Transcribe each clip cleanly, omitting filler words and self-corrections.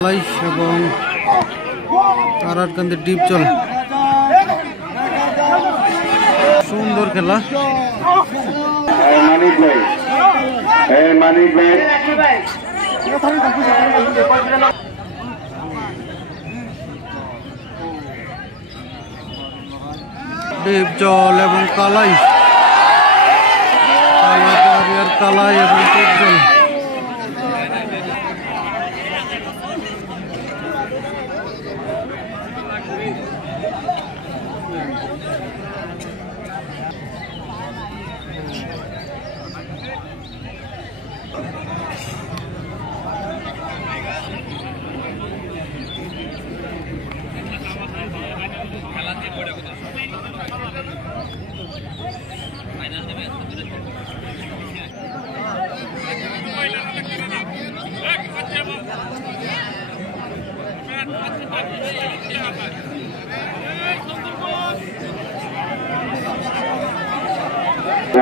এবং তারারকান্দি ডিপজল সুন্দর খেলা। ডিপজল এবং কালাই, কালাই এবং ডিপজল।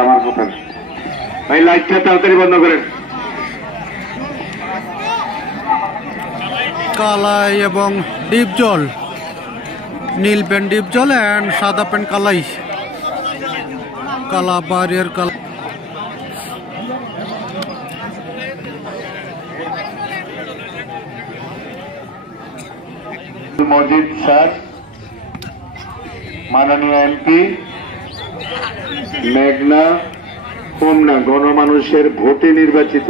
আমার কথা ভাই, লাইটটা তাড়াতাড়ি বন্ধ করেন। কালাই এবং ডিপজল, নীল প্যান্ট ডিপজল এন্ড সাদা প্যান্ট কালাই, কালা বাড়িয়ার কালা। মজিদ স্যার, মাননীয় এমপি, মেঘনা হোমনা গণমানুষের ভোটে নির্বাচিত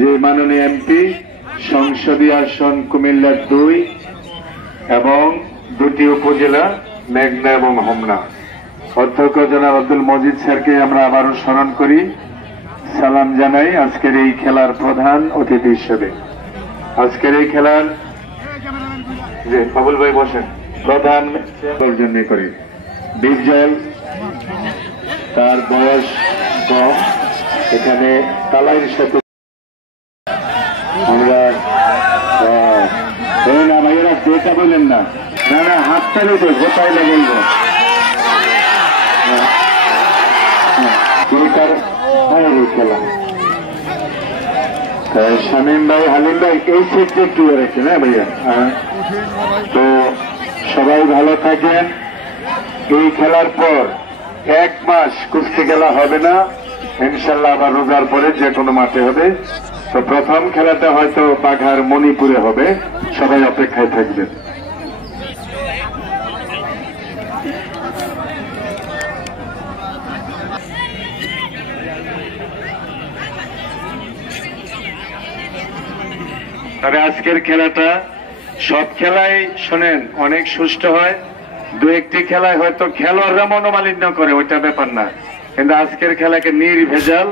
যে মাননীয় এমপি, সংসদীয় আসন কুমিল্লা 2 এবং 2টি উপজেলা মেঘনা এবং হোমনা, অধ্যক্ষ জনাব আব্দুল মজিদ স্যারকে আমরা আবারও স্মরণ করি, সালাম জানাই আজকের এই খেলার প্রধান অতিথি হিসেবে। আজকের এই খেলার যে বাবুল ভাই বসেন, প্রধান জন্য করি। ডিপজল, তার বয়স কম, এখানে কালাইয়ের সাথে আমরা না ভাইয়েরা যেটা বললেন না, না না হাতটা নেই, গোটাই না বলবো খেলা। শামীম ভাই, হালিম ভাই এই সেটটা একটু রাখছেন। হ্যাঁ ভাইয়া, তো সবাই ভালো থাকেন। এই খেলার পর 1 মাস কুস্তি খেলা হবে না, ইনশাল্লাহ আবার রোজার পরে যে কোনো মাঠে হবে। তো প্রথম খেলাটা হয়তো বাঘার মণিপুরে হবে, সবাই অপেক্ষায় থাকবেন। তবে আজকের খেলাটা সব খেলাই শোনেন অনেক সুষ্ঠু হয়, 2-1টি খেলায় হয়তো খেলোয়াড়রা মনোমালিন্য করে, ওইটা ব্যাপার না, কিন্তু আজকের খেলাকে নির্ভেজাল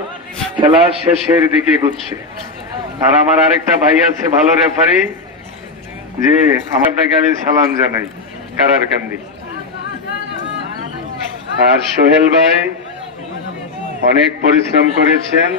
খেলা শেষের দিকে এগুচ্ছে। আর আমার আরেকটা ভাই আছে ভালো রেফারি, যে আপনাকে আমি সালাম জানাই, কারারকান্দি। আর সোহেল ভাই অনেক পরিশ্রম করেছেন।